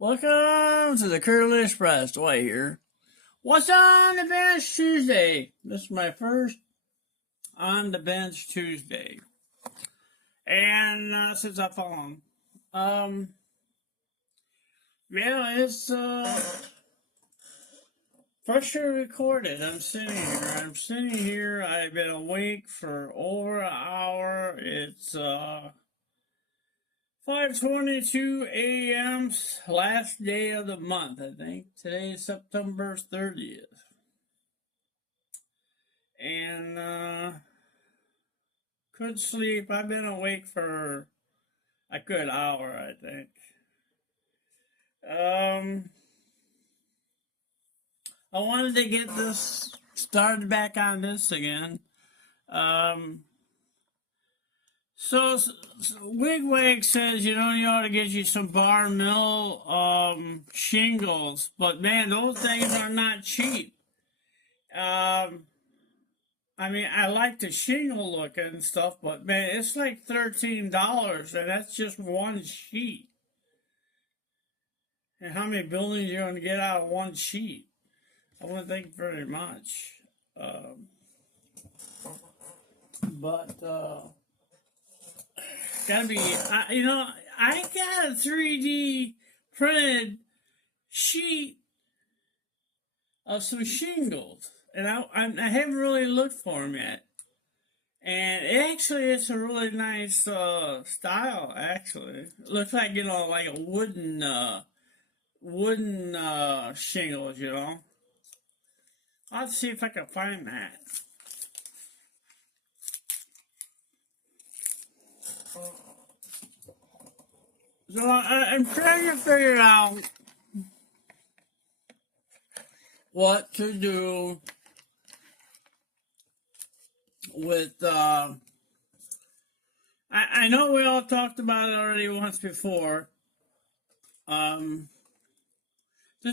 Welcome to the Curly Express. Dwight here. What's on the bench Tuesday? This is my first on the bench Tuesday, and since I fall on, yeah, it's freshly recorded. I'm sitting here. I've been awake for over an hour. It's 5:22 a.m. last day of the month. I think today is September 30th, and couldn't sleep. I've been awake for a good hour, I think. Um, I wanted to get this started back on this again. Um, so Wigwag says, you ought to get you some bar mill shingles, but man, those things are not cheap. I mean, I like the shingle look and stuff, but man, it's like $13, and that's just one sheet. And how many buildings you're going to get out of one sheet? I wouldn't think very much. But gotta be, I got a 3D printed sheet of some shingles, and I haven't really looked for them yet. And it's a really nice style. Actually, it looks like like a wooden shingles. I'll have to see if I can find that. So I'm trying to figure out what to do with I know we all talked about it already once before. This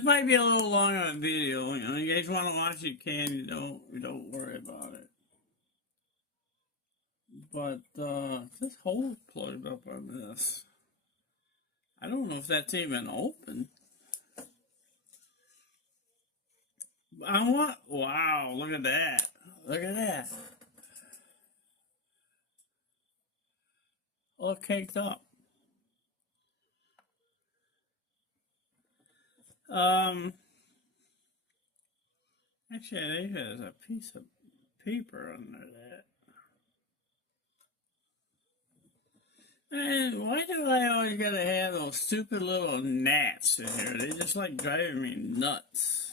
might be a little long on a video. You guys want to watch it, can you don't worry about it. But this hole plugged up on this. I don't know if that's even open. Wow, look at that. Look at that. All caked up. Actually, I think there's a piece of paper under that. And why do I always gotta have those stupid little gnats in here? They just like driving me nuts.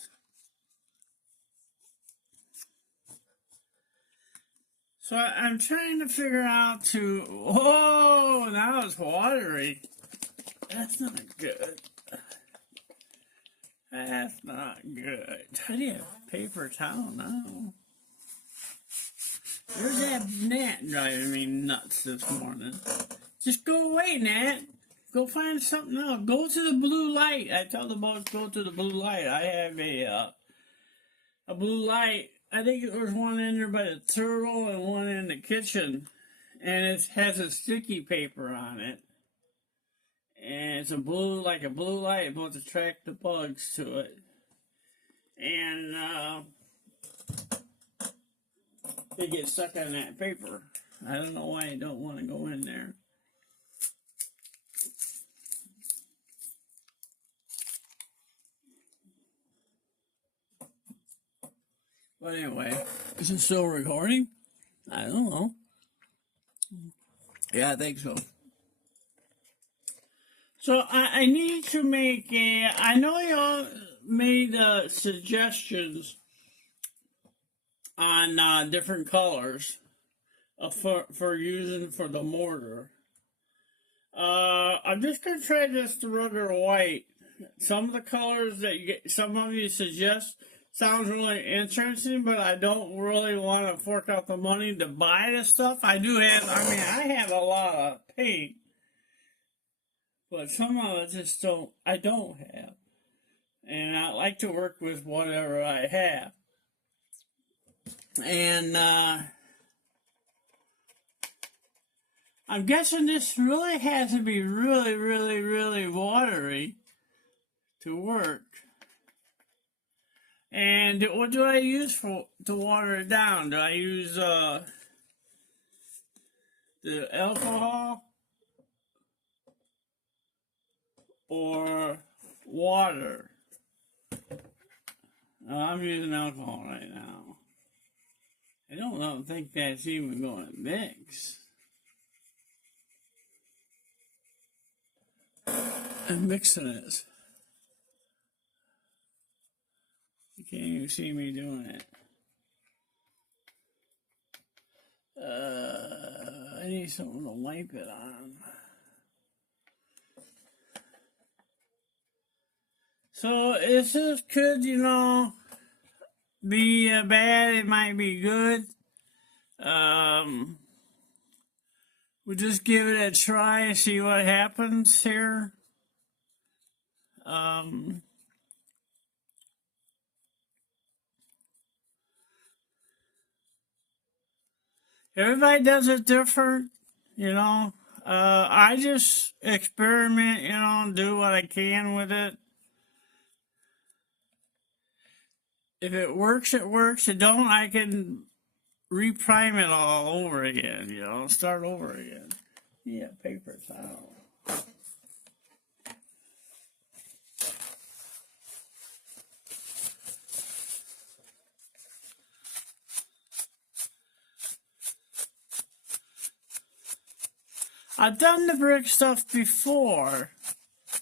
So I'm trying to figure out whoa, now it's watery. That's not good. That's not good. I need a paper towel now. There's that gnat driving me nuts this morning. Just go away, Nat. Go find something else. Go to the blue light. I tell the boys go to the blue light. I have a blue light. I think there was one in there by the turtle and one in the kitchen, and it has a sticky paper on it. And it's like a blue light, about to attract the bugs to it. And they get stuck on that paper. I don't know why I don't want to go in there. But anyway, is it still recording? I don't know. Yeah, I think so. So I need to make I know y'all made suggestions on different colors for using for the mortar. I'm just gonna try this Ruger White. Some of the colors that some of you suggest sounds really interesting, but I don't really want to fork out the money to buy this stuff. I have a lot of paint, but some of it I don't have. And I like to work with whatever I have. And I'm guessing this really has to be really, really, really watery to work. And what do I use for to water it down? Do I use the alcohol or water? I'm using alcohol right now. I don't think that's even going to mix. I'm mixing it. You can't even see me doing it. I need something to wipe it on. So this could, be bad. It might be good. We'll just give it a try and see what happens here. Everybody does it different, I just experiment, do what I can with it. If it works, it works. If it don't, I can reprime it all over again, start over again. Yeah, paper towel. I've done the brick stuff before,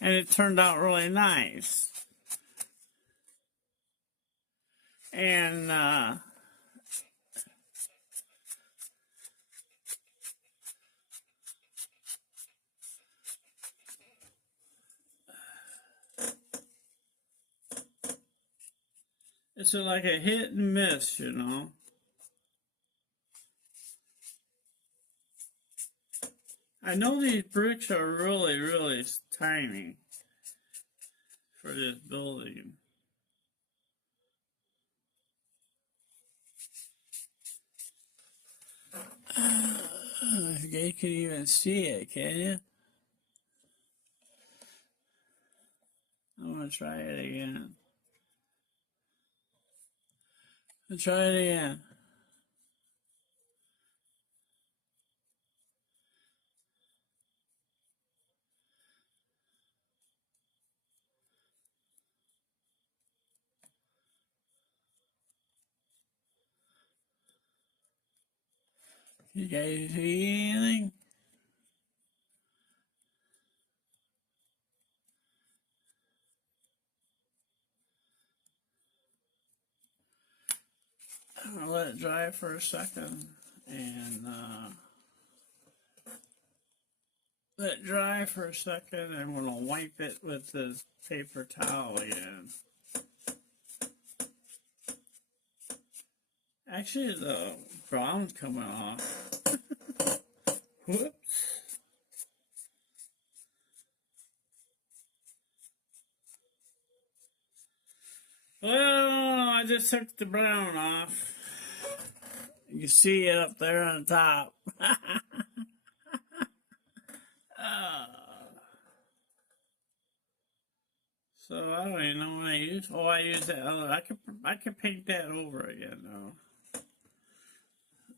and it turned out really nice. And, it's like a hit and miss, I know these bricks are really, really tiny for this building. You can even see it, can you? I'm gonna try it again. Let's try it again. You guys see anything? I'm gonna let it dry for a second and let it dry for a second. I'm gonna wipe it with the paper towel again. Actually, the brown's coming off. Whoops. Well, I just took the brown off. You can see it up there on the top. So I don't even know what I use. Oh, I use that other. I can paint that over again though.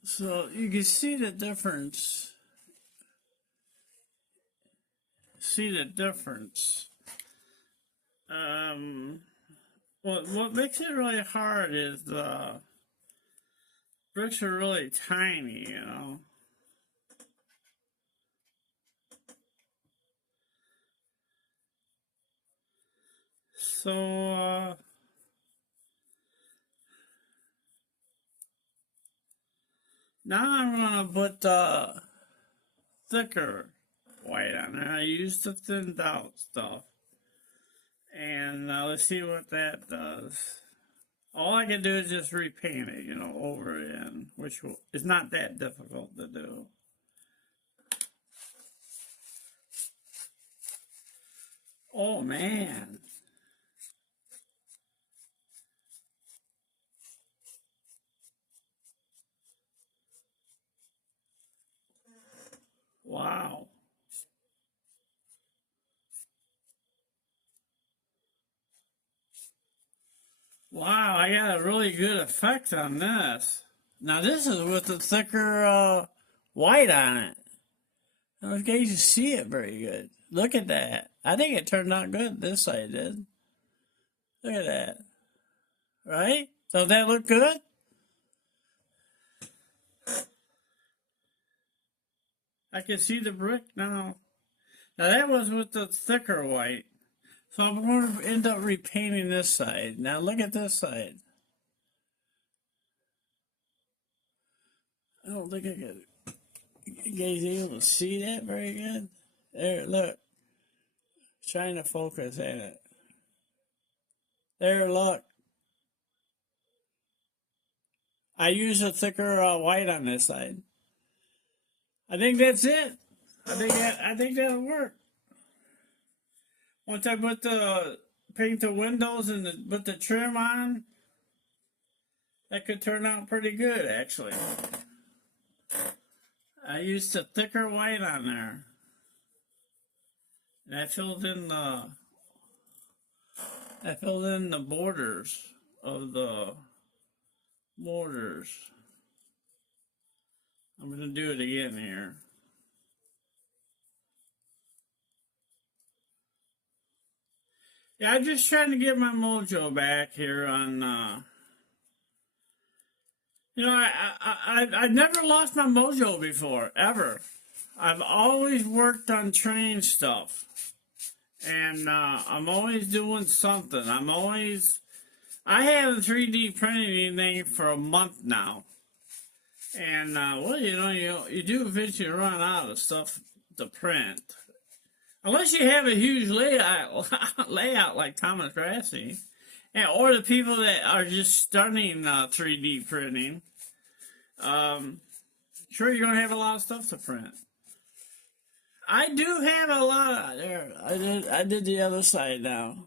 So you can see the difference. See the difference. What makes it really hard is the bricks are really tiny, So, now I'm gonna put thicker white on there. I used the thinned out stuff. And let's see what that does. All I can do is just repaint it, over again, which is not that difficult to do. Oh, man. Wow. Wow, I got a really good effect on this. Now this is with the thicker white on it. I don't think you can see it very good. Look at that. I think it turned out good. This side did. Look at that. Right? Does that look good? I can see the brick now. Now that was with the thicker white. So I'm going to end up repainting this side. Now look at this side. I don't think I can. You guys able to see that very good? There, look. Trying to focus at it. There, look. I use a thicker white on this side. I think that's it. I think that'll work. Once I put the paint the windows and put the trim on, that could turn out pretty good actually. I used a thicker white on there. And I filled in the borders of the mortars. I'm gonna do it again here. Yeah, I'm just trying to get my mojo back here on. I've never lost my mojo before, ever. I've always worked on train stuff, and I'm always doing something. I haven't 3D printed anything for a month now, and you do eventually run out of stuff to print. Unless you have a huge layout like Thomas Rassi, or the people that are just stunning 3D printing. Sure, you're gonna have a lot of stuff to print. I do have a lot there. I did the other side now.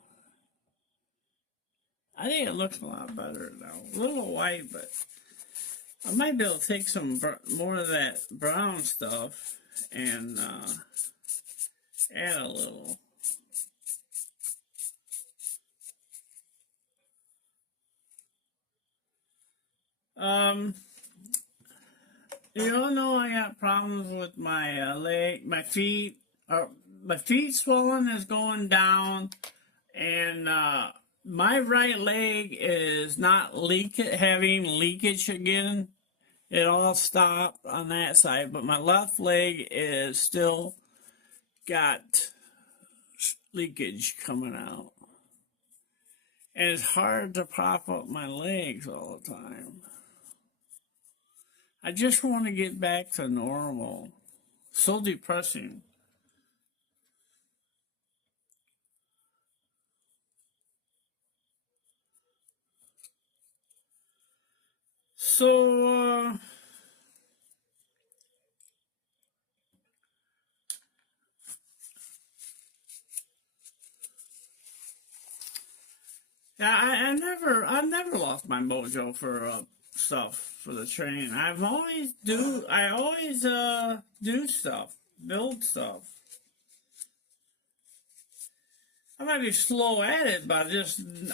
I think it looks a lot better now. A little white, but I might be able to take some more of that brown stuff and add a little. You all know I got problems with my leg, my feet. My feet swelling is going down, and my right leg is not having leakage again. It all stopped on that side, but my left leg is still got leakage coming out. And it's hard to prop up my legs all the time. I just want to get back to normal. So depressing. So, yeah, I've never lost my mojo for stuff for the train. I always do stuff, build stuff. I might be slow at it, but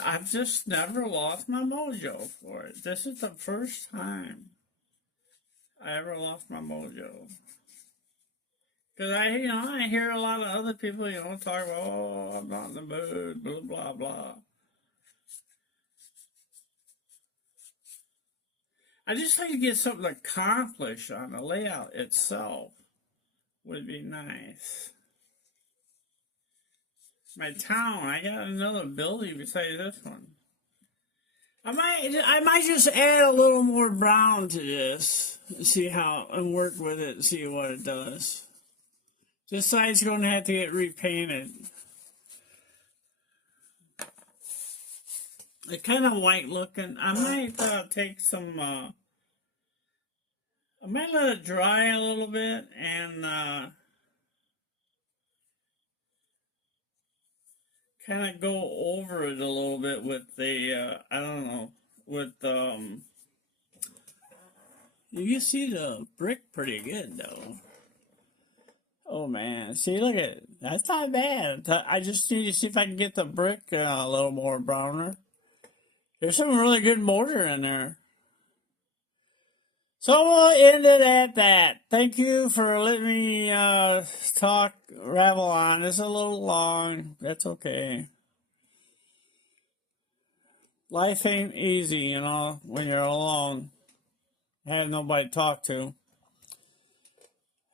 I've just never lost my mojo for it. This is the first time I ever lost my mojo. Because I hear a lot of other people, talk about, oh, I'm not in the mood, blah, blah, blah. I just like to get something accomplished on the layout itself. Would be nice. My town, I got another building besides this one. I might just add a little more brown to this, and work with it and see what it does. This side's going to have to get repainted. It's kind of white looking. I might take some. I might let it dry a little bit and kind of go over it a little bit with the. I don't know, with you can see the brick pretty good though. Oh man, see, look at it. That's not bad. I just need to see if I can get the brick a little more browner. There's some really good mortar in there. So we'll end it at that. Thank you for letting me talk, rabble on. It's a little long. That's okay. Life ain't easy, you know, when you're alone. Have nobody to talk to.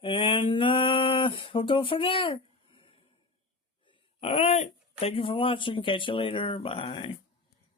And we'll go from there. All right. Thank you for watching. Catch you later. Bye.